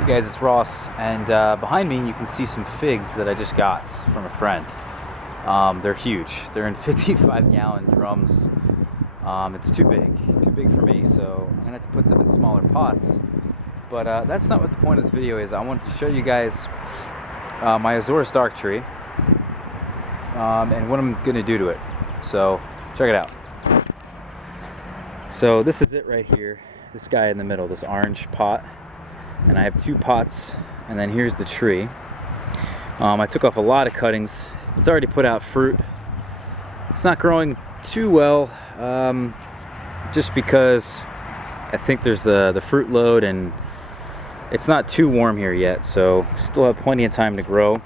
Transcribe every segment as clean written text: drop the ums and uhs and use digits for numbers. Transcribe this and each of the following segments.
Hey guys, it's Ross, and behind me you can see some figs that I just got from a friend. They're huge. They're in 55-gallon drums. It's too big for me, so I'm gonna have to put them in smaller pots. But that's not what the point of this video is. I wanted to show you guys my Azores dark tree and what I'm gonna do to it. So check it out. So this is it right here. This guy in the middle, this orange pot. And I have two pots, and then here's the tree. I took off a lot of cuttings. It's already put out fruit. It's not growing too well, just because I think there's the fruit load, and it's not too warm here yet, so still have plenty of time to grow.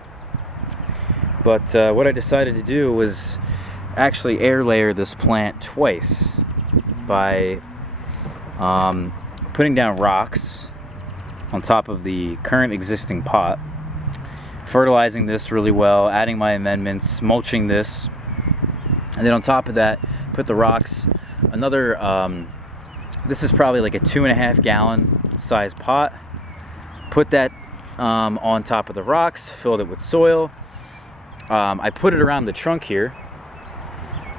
But what I decided to do was actually air layer this plant twice by putting down rocks on top of the current existing pot, fertilizing this really well, adding my amendments, mulching this, and then on top of that put the rocks. Another this is probably like a 2.5 gallon size pot. Put that on top of the rocks, filled it with soil. I put it around the trunk here,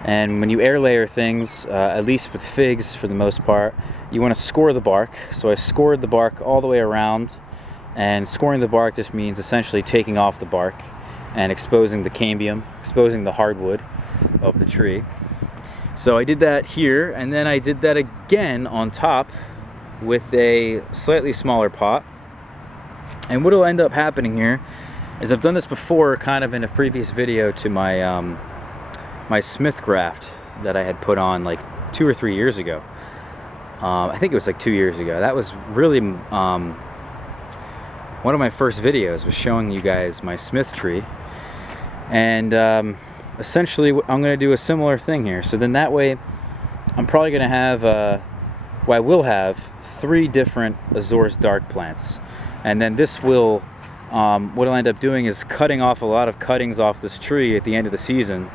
and when you air layer things, at least with figs for the most part, you want to score the bark. So I scored the bark all the way around, and scoring the bark just means essentially taking off the bark and exposing the cambium, exposing the hardwood of the tree. So I did that here, and then I did that again on top with a slightly smaller pot. And what will end up happening here is, I've done this before kind of in a previous video to my my Smith graft that I had put on like 2 or 3 years ago. I think it was like 2 years ago. That was really one of my first videos, was showing you guys my Smith tree. And essentially I'm going to do a similar thing here. So then that way I'm probably going to have, well, I will have 3 different Azores dark plants. And then this will, what I'll end up doing is cutting off a lot of cuttings off this tree at the end of the season,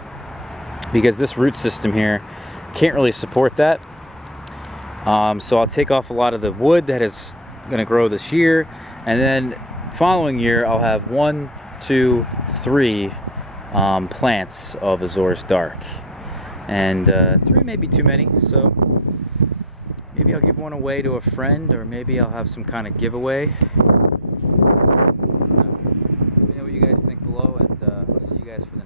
because this root system here can't really support that. So I'll take off a lot of the wood that is going to grow this year, and then following year I'll have 1, 2, 3 plants of Azores dark. And 3 may be too many, so maybe I'll give one away to a friend, or maybe I'll have some kind of giveaway. Let me know what you guys think below, and I'll see you guys for the